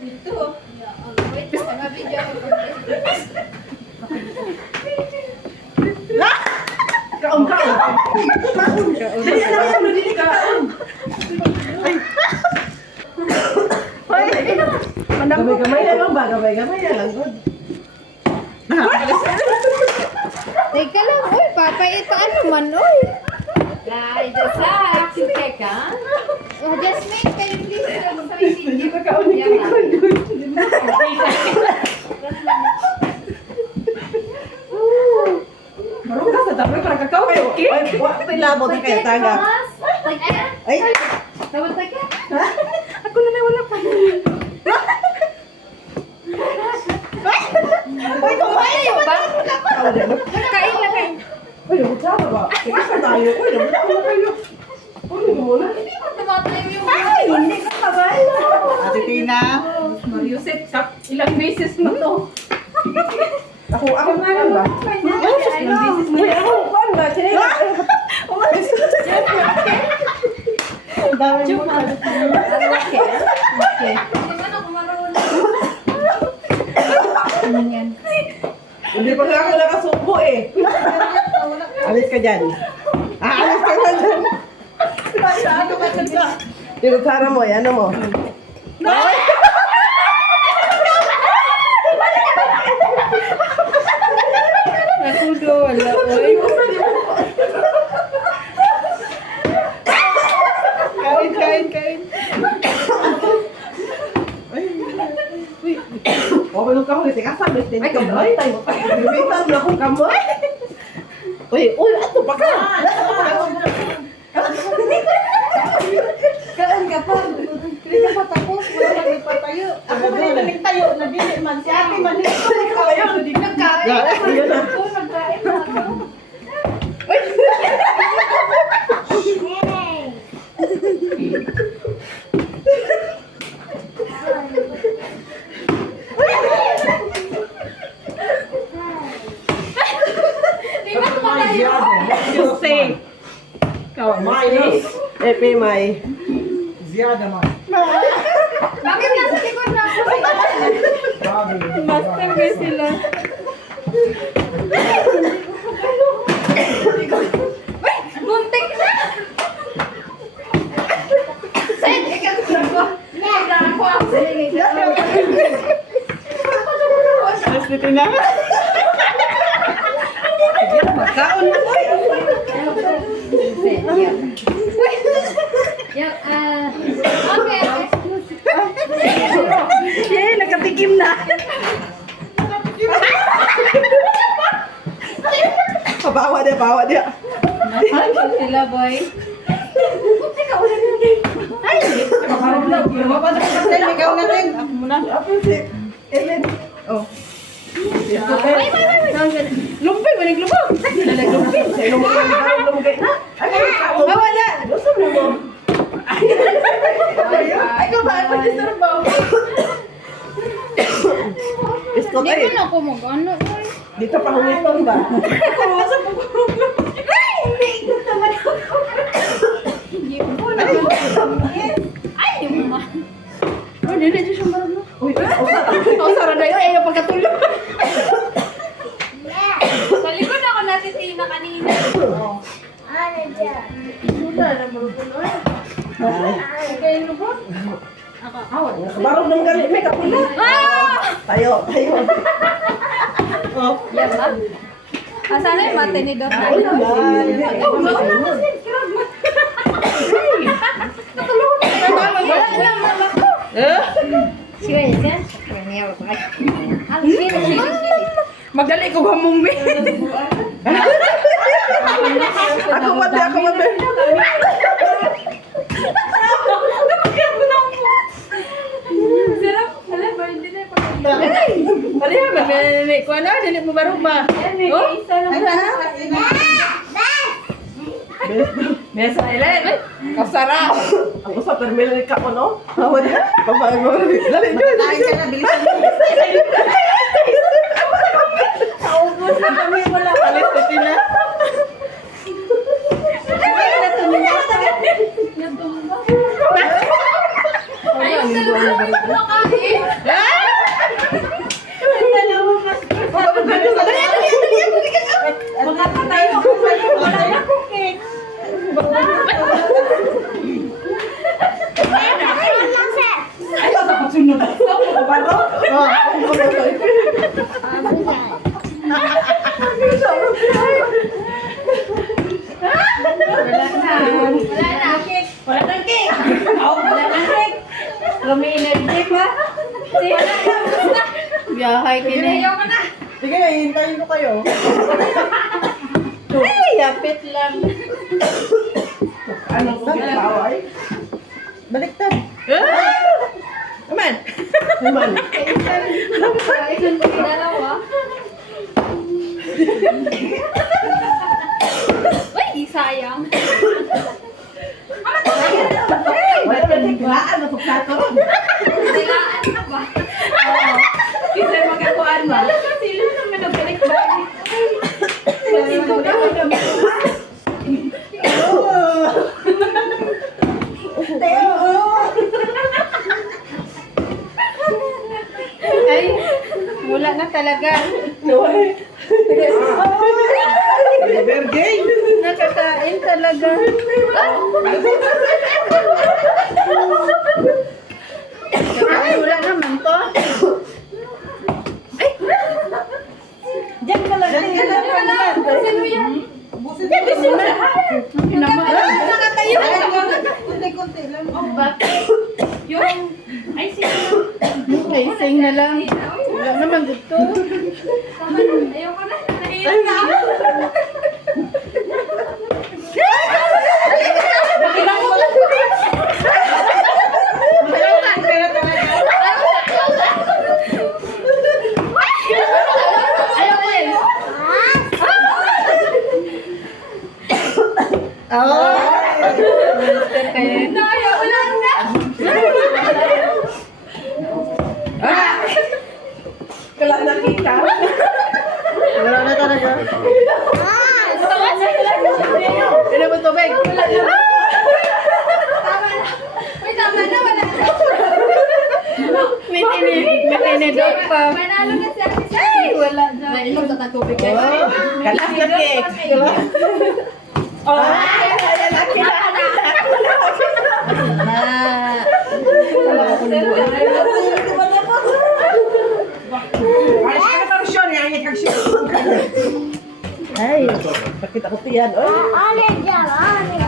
Dito. Wait, mga video ako. Kaon. Gamay-gamay na lang ba? Gamay-gamay na lang. Teka lang, uy, papaitaan naman, uy. Ay, sa si Teka. Oh, Jasmine, can you please Hindi pa kaon ni Kikon. Marunong ka sa dami para kakao kayo, okay? Ay, labot na kayo, taga. Ay! Tawag Teka? Ako na wala pa. Ay, kumain! Ayaw ba? Kain na kain. Ay, nabutsama ba? Kaya sa tayo. Ay, nabutsama kayo. Ay, muna. Hindi mo tumatayo yung Ay, hindi ka kabalo. Ate Tina. Mariusip, ilang beses mo to? Ako nga lang ba? Ilang beses mo. Ako ba? Sinila. Umalis. Ang dami mo na. Okay. Hindi man ako marunong. Ano yan? Hindi pa nga ako nakasubo eh. Alis ka dyan. Alis ka na dyan. Ano ka dyan? Tinutsara mo, ano mo? Ay! Natudo, wala. Uy. Kain. Uy. O, manong kahoy. Teka, sabit din. Ay, kamoy. Bibitan na akong kamoy. Uy, ato pa ka. Kain ka pa. Hindi ka pa tapos. Wala kang nagpatayo. Ako ba yung nagtayo na dili man si ate man dito. Nagkain. Ayun na. Ako, nagkain na ako. Di ba tumatayo? Say. Minus. Epi, may. Ziyada man. Bakit nasa likod na ako? Grabe. Master guys sila. Muntik na! Sen, ikaw ko. Ako ako sa Ate Tina. Magkaon na po. Okay. Eh, nakatikim na. Bawa dia. Sila boy. Ikaw natin. Ako muna. Apa si Ellen? Oh. Ay. Lumpay, manig lumpay. Lumpay. Sa lumpay na. Ay, wala. Gusto mo. Ay, kumain pa din sa rabaw. Biskot Hindi ay. mo na ako mag-ano. Dito pa humiton ba? Hindi ko naman ako. Hindi mo na. Ay, di mo ma. Oh, dili dito siya marunong. Uy, sara na yun. Ayaw pagkatulog. Sa likod ako natitina kanina. Oh. Wala na marunong. Okay, lubot. Barong nang gali. May kapula. Tayo. Oh. Yan ba? Asan na yung mate ni Doc? Ay, naman. Wala na mama ko. Siya yan. Magali ko gamong me. Ako mati. Sarap. Alam ba, hindi na yung pag-ibig. Pare, manene ko na, dili mo barong ba? Oh, Isa lang. Mesa Ellen. Kasara. Ako sa terminal ka ko no. Hawa dia. Pabay mo. Dali. Tayo ka na, bilisan mo. Naubos na kami. Wala pa. Alis ko tina. Natumba. Ayun, sa lugar mo kumakain. Magkakatayo ako sa'yo. Wala na cookie. Ay, sa pagsunod ako. Baro? Wala nang cake. Wala nang cake. Kami energy pa. Biyahay kini. Sige, hihintayin ko kayo. Ay, yapit lang. Ano ko ginaway? Baliktad. Aman. Aman. Kailan ko dalawa? Ay, sayang. Wala ka naglaan na pagkato ron. Dilaan na ba? Oo. Kasi magkakuan ba? Sila naman nagkalikbalik. Kasi ko na Ay, wala na talaga. Birthday. Nakakain talaga. Ay, wala naman to. Ay! Diyan ka lang. Diyan ka lang. Sino yan? Diyan, bisin mo lahat. Nakatayo. Kunti-kunti lang. Bakit? Yung... Ay, sino? Ay, sing na lang. Wala naman gusto. Ayoko na. Nahihirap na ako. Kala na kita. Wala na talaga. Ano ba tubig? Tama na. Uy, tama na. Wala na. May tinidor pa. Manalo na siya. Ay, wala na. Nainom sa tatubig kayo. Kalas na cake. Oh, ay, laki na. Ay, siya ka siya. Yan, yan, siya. Ay, bakit ako tiyan? Oh. Ale, jalan.